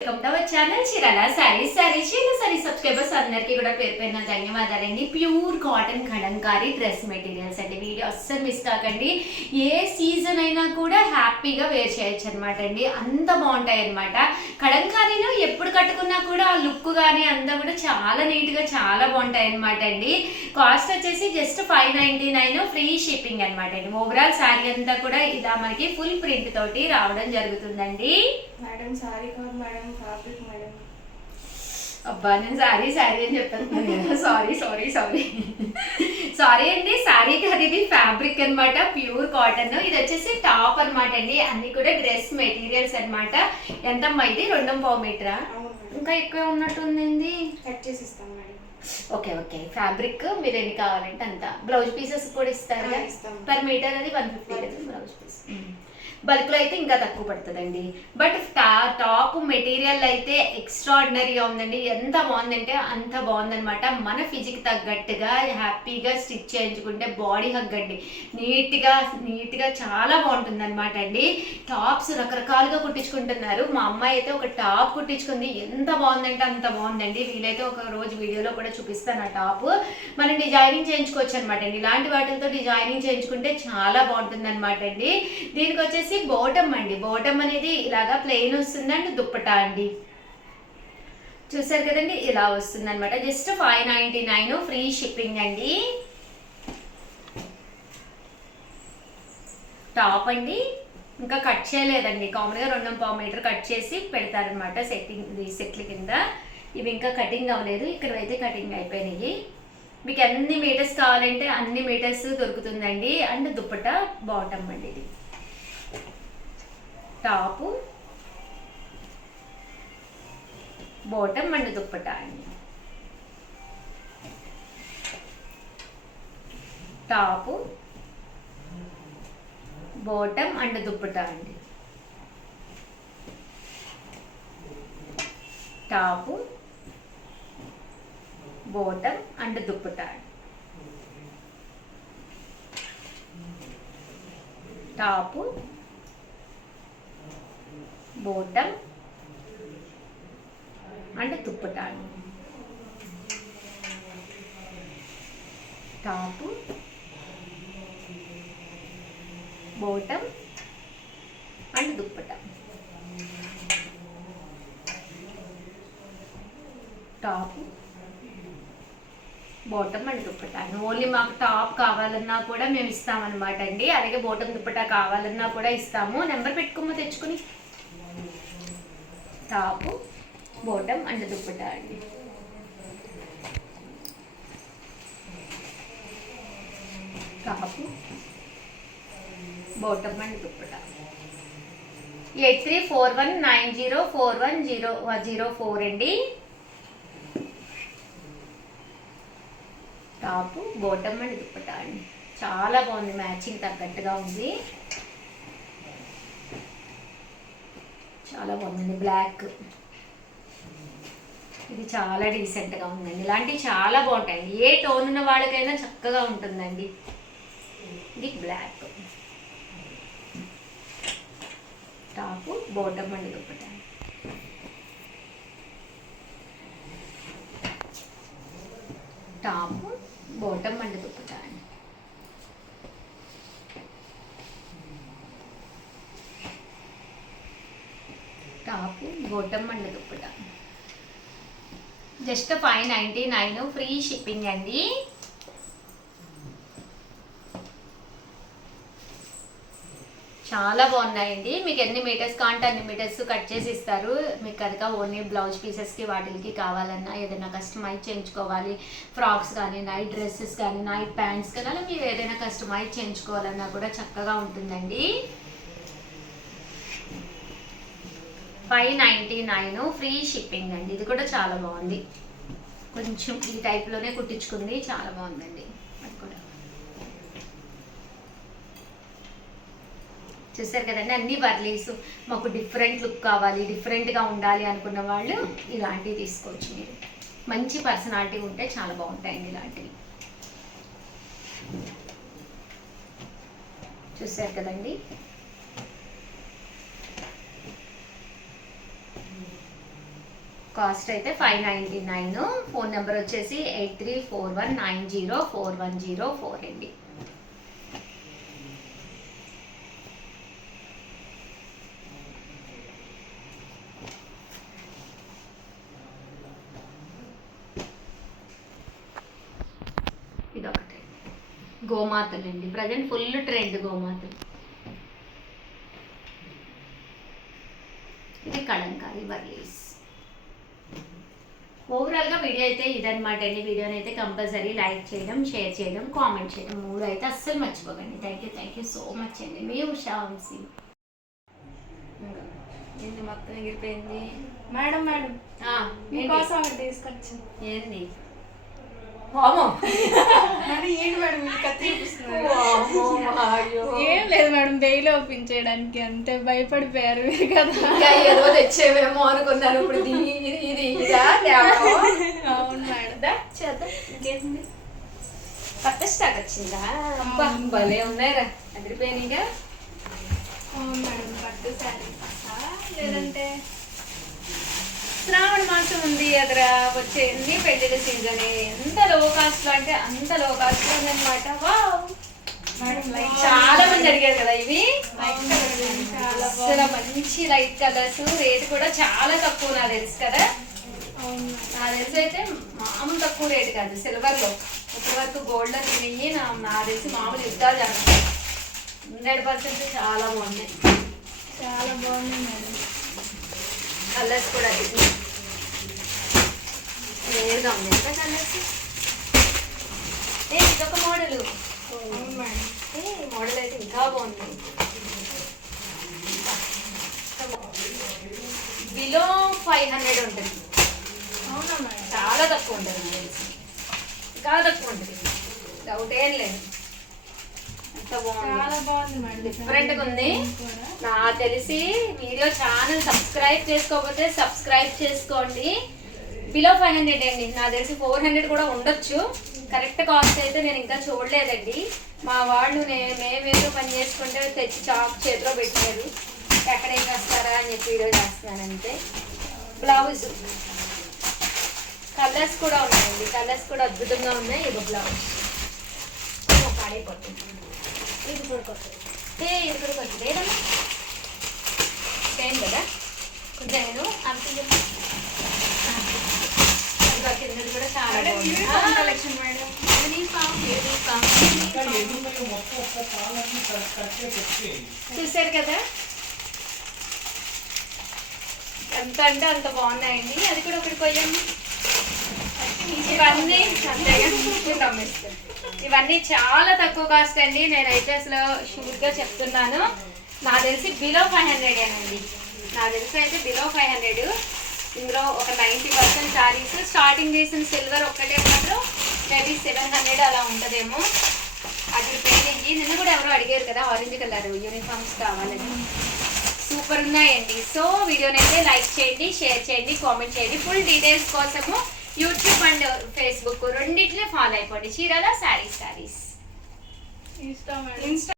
Welcome to our channel Chirala saris sorry subscribers అందరికీ కూడా పేరు పేరున ధన్యవాదాలండి. Pure cotton Kalamkari dress materials అండి. వీడియో అస్సలు మిస్ కాకండి. ఏ సీజన్ అయినా కూడా హ్యాపీగా వేర్ చేయొచ్చు అనమాట అండి. అంత బాగుంటాయి అనమాట. కలంకారీలో ఎప్పుడు కట్టుకున్నా కూడా ఆ లుక్ కానీ అంతా కూడా చాలా నీట్గా చాలా బాగుంటాయి అనమాట అండి. కాస్ట్ వచ్చేసి జస్ట్ 599 ఫ్రీ షిప్పింగ్ అనమాట అండి. ఓవరాల్ శారీ అంతా కూడా ఇలా మనకి ఫుల్ ప్రింట్ తోటి రావడం జరుగుతుందండి. మేడం సారీ కాదు మేడం, ఫ్యాబ్రిక్ మేడం. అబ్బా నేను సారీ అని చెప్తాను. సారీ అండి. సారీ కాదు, ఇది ఫ్యాబ్రిక్ అనమాట. Pure cotton. ఇది వచ్చేసి టాప్ అనమాట అండి. అన్ని కూడా డ్రెస్ మెటీరియల్స్ అనమాట. ఎంతమ్మా ఇది? 2.5 మీటరా? ఇంకా ఎక్కువ ఉన్నట్టుంది. కట్ చేసి ఇస్తాం మేడం. ఓకే ఫ్యాబ్రిక్ మీరు ఎన్ని కావాలంటే అంత. బ్లౌజ్ పీసెస్ కూడా ఇస్తారు కదా పర్ మీటర్. అది 150 కదా బ్లౌజ్ పీస్. బల్క్లో అయితే ఇంకా తక్కువ పడుతుందండి. బట్ టాప్ మెటీరియల్ అయితే ఎక్స్ట్రాడినరీగా ఉందండి. ఎంత బాగుందంటే అంత బాగుందనమాట. మన ఫిజిక్ తగ్గట్టుగా హ్యాపీగా స్టిచ్ చేయించుకుంటే బాడీ హగ్ అండి. నీట్గా చాలా బాగుంటుంది అనమాట అండి. టాప్స్ రకరకాలుగా కుట్టించుకుంటున్నారు. మా అమ్మాయి అయితే ఒక టాప్ కుట్టించుకుంది. ఎంత బాగుందంటే అంత బాగుందండి. వీలైతే ఒక రోజు వీడియోలో కూడా చూపిస్తాను ఆ టాప్. మనం డిజైనింగ్ చేయించుకోవచ్చు అనమాట అండి. ఇలాంటి వాటితో డిజైనింగ్ చేయించుకుంటే చాలా బాగుంటుంది అనమాట అండి. దీనికి వచ్చేసి బాటమ్ అండి. బాటమ్ అనేది ఇలాగా ప్లెయిన్ వస్తుంది అండ్ దుప్పటా అండి. చూసారు కదండి, ఇలా వస్తుంది అనమాట. జస్ట్ 599 ఫ్రీ షిప్పింగ్ అండి. టాప్ అండి. ఇంకా కట్ చేయలేదండి. కామన్గా 2.5 మీటర్ కట్ చేసి పెడతారనమాట సెట్ల కింద. ఇవి ఇంకా కటింగ్ అవ్వలేదు. ఇక్కడైతే కటింగ్ అయిపోయినాయి. మీకు ఎన్ని మీటర్స్ కావాలంటే అన్ని మీటర్స్ దొరుకుతుందండి. అండ్ దుప్పటా బాటమ్ అండి. ఇది టాపు బాటమ్ అండ్ దుప్పటా అండి. టాపు బాటమ్ అండ్ దుప్పటా అండి. టాపు బాటమ్ అండ్ దుప్పటా అండి. టాపు బాటమ్ అండ్ దుప్పటా అండి. Top bottom and dupatta. Top bottom and dupatta. Only మాకు టాప్ కావాలన్నా కూడా మేము ఇస్తామన్నమాట అండి. అలాగే బాటమ్ దుప్పటా కావాలన్నా కూడా ఇస్తాము. నెంబర్ పెట్టుకోమో తెచ్చుకుని. టాపు బాటమ్ అండ్ దుప్పటా అండి. Top bottom and dupatta. 8341904104 అండి. టాపు బాటమ్ అండ్ దుప్పటా అండి. చాలా బాగుంది. మ్యాచింగ్ తగ్గట్టుగా ఉంది. చాలా బాగుందండి. బ్లాక్ ఇది చాలా డీసెంట్గా ఉందండి. ఇలాంటివి చాలా బాగుంటాయి. ఏ టోన్ ఉన్న వాళ్ళకైనా చక్కగా ఉంటుందండి. ఇది black. Top bottom and dupatta. Top bottom and dupatta అండి. Top bottom and dupatta. Just 599 free shipping అండి. చాలా బాగున్నాయండి. మీకు ఎన్ని మీటర్స్ కావాలంటే అన్ని మీటర్స్ కట్ చేసి ఇస్తారు. మీకు కనుక ఓన్లీ బ్లౌజ్ పీసెస్కి వాటికి కావాలన్నా, ఏదైనా కస్టమైజ్ చేయించుకోవాలి, ఫ్రాక్స్ కానీ నైట్ డ్రెస్సెస్ కానీ నైట్ ప్యాంట్స్ కానీ అలా మీరు ఏదైనా కస్టమైజ్ చేయించుకోవాలన్నా కూడా చక్కగా ఉంటుందండి. 599 ఫ్రీ షిప్పింగ్ అండి. ఇది కూడా చాలా బాగుంది. కొంచెం ఈ టైప్లోనే కుట్టించుకుంది. చాలా బాగుందండి. అది కూడా చూసారు కదండి. అన్ని వర్లీస్. మాకు డిఫరెంట్ లుక్ కావాలి, డిఫరెంట్గా ఉండాలి అనుకున్న వాళ్ళు ఇలాంటివి తీసుకోవచ్చు. మీరు మంచి పర్సనాలిటీ ఉంటే చాలా బాగుంటాయండి ఇలాంటివి. చూసారు కదండి. కాస్ట్ అయితే 599. ఫోన్ నెంబర్ వచ్చేసి 8341904104 అండి. ఇదొకటి గోమాతలు అండి, ప్రజెంట్ ఫుల్ ట్రెండ్ గోమాతలు. ఇది కలంకారీ వర్లీస్. ఓవరాల్గా వీడియో అయితే ఇదనమాట అండి. వీడియోని అయితే కంపల్సరీ లైక్ చేయడం, షేర్ చేయడం, కామెంట్ చేయడం 3 అయితే అస్సలు మర్చిపోకండి. థ్యాంక్ యూ సో మచ్ అండి. మీ ఉషా వంశీ. ఏంది మొత్తం ఎగిరిపోయింది మేడం మేడం మీకోసం ఒకటి తీసుకొచ్చాను. ఏంది మరి ఏంటి మేడం మీరు కత్తి చూపిస్తున్నారు? ఏం లేదు మేడం, బెయిల్ ఒప్పించేయడానికి అంతే. భయపడిపోయారు మీరు కదా. ఇంకా ఏదో తెచ్చేవేమో అనుకున్నాను. ఇప్పుడు ఇది అవును మేడం. చేద్దాం. ఇంకేంది కొత్త స్టాక్ వచ్చిందా? అబ్బా భలే ఉన్నాయిరా, అదిరిపోయినాయిగా. అవును మేడం, పట్టు శారీ లేదంటే శ్రావణ మాసం ఉంది ఎదురా, వచ్చేది పెళ్లిళ్ళ సీజన్. ఎంత లో కాస్ట్ లో అంటే అంత లో కాస్ట్ లో ఉందన్నమాట. చాలా మంది అడిగారు కదా ఇవి. అసలు మంచి లైట్ కలర్స్, రేట్ కూడా చాలా తక్కువ నాకు తెలుసు కదా. నాకు తెలిసి అయితే మామూలు తక్కువ రేట్ కాదు. సిల్వర్ లో ఇప్పటి వరకు గోల్డ్ లో తినేవి నాకు తెలిసి మామూలు యుద్ధాలు జరుగుతాయి. 100% చాలా బాగున్నాయి. చాలా బాగుంది మేడం. కలర్స్ కూడా నేరుగా ఉంది. ఎంత కలర్స్. ఇదొక మోడల్. అవును మేడం. మోడల్ అయితే ఇంకా బాగుంది. బిలో 500 ఉంటుంది. అవునా మేడం? చాలా తక్కువ ఉంటుంది నాకు తెలిసి. ఇంకా తక్కువ ఉంటుంది, డౌట్ ఏం లేదు. ఎంత బాగుంది, చాలా బాగుంది మేడం. డిఫరెంట్గా ఉంది. నాకు తెలిసి వీడియో ఛానల్ సబ్స్క్రైబ్ చేసుకోకపోతే సబ్స్క్రైబ్ చేసుకోండి. బిలో 500 అండి. నాకు తెలిసి 400 కూడా ఉండొచ్చు. కరెక్ట్ కాస్ట్ అయితే నేను ఇంకా చూడలేదండి. మా వాళ్ళు మేమేదో పని చేసుకుంటే తెచ్చి చాక్ చేతిలో పెట్టారు. ఎక్కడేం చేస్తారా అని చెప్పి వీడియో చేస్తున్నాను అంతే. బ్లౌజ్ కలర్స్ కూడా ఉన్నాయండి. కలర్స్ కూడా అద్భుతంగా ఉన్నాయి. ఇది బ్లౌజ్ పాడైపోతుంది. ఇది కూడా కొత్తది. ఇది కూడా కొత్తది. ఏదమ్మా సేమ్ కదా. కొంచెం నేను అంత కిందది కూడా చాలా కలెక్షన్ మేడం. చూసారు కదా ఎంత అంటే అంత బాగున్నాయండి. అది కూడా ఒకటి కొయ్యండి. ఇవన్నీ ఇవన్నీ చాలా తక్కువ కాస్ట్ అండి. నేనైతే అసలు షూర్గా చెప్తున్నాను. నాకు తెలిసి బిలో 500 అండి. నాకు తెలిసి అయితే బిలో 500. ఇందులో ఒక 90% శారీస్ స్టార్టింగ్ చేసిన సిల్వర్ ఒక్కటే మాత్రం మేబీ 700 అలా ఉంటుందేమో. అటు పెయింటింగ్ నిన్న కూడా ఎవరో అడిగారు కదా ఆరెంజ్ కలర్ యూనిఫామ్స్ కావాలని. సూపర్ ఉన్నాయండి. సో వీడియోని అయితే లైక్ చేయండి, షేర్ చేయండి, కామెంట్ చేయండి. ఫుల్ డీటెయిల్స్ కోసము యూట్యూబ్ అండ్ ఫేస్బుక్ రెండింటినే ఫాలో అయిపోండి. చీరాల శారీస్. ఇన్స్టా